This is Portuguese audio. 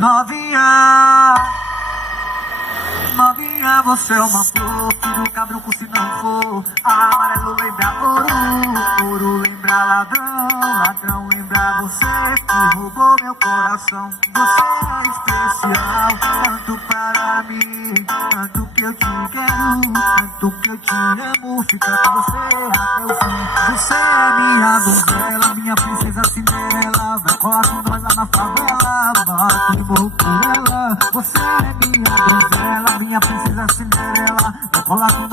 Novinha, novinha, você é uma flor, filho cabrunco se não for. Amarelo lembra ouro, ouro lembra ladrão, ladrão lembra você que roubou meu coração. Você é especial, tanto para mim, tanto que eu te quero, tanto que eu te amo. Fica com você até o fim. Você é minha donzela, minha princesa Cinderela. Vai colar com nós lá na favela, bato e morro por ela. Você é minha donzela, minha princesa Cinderela. Vai colar com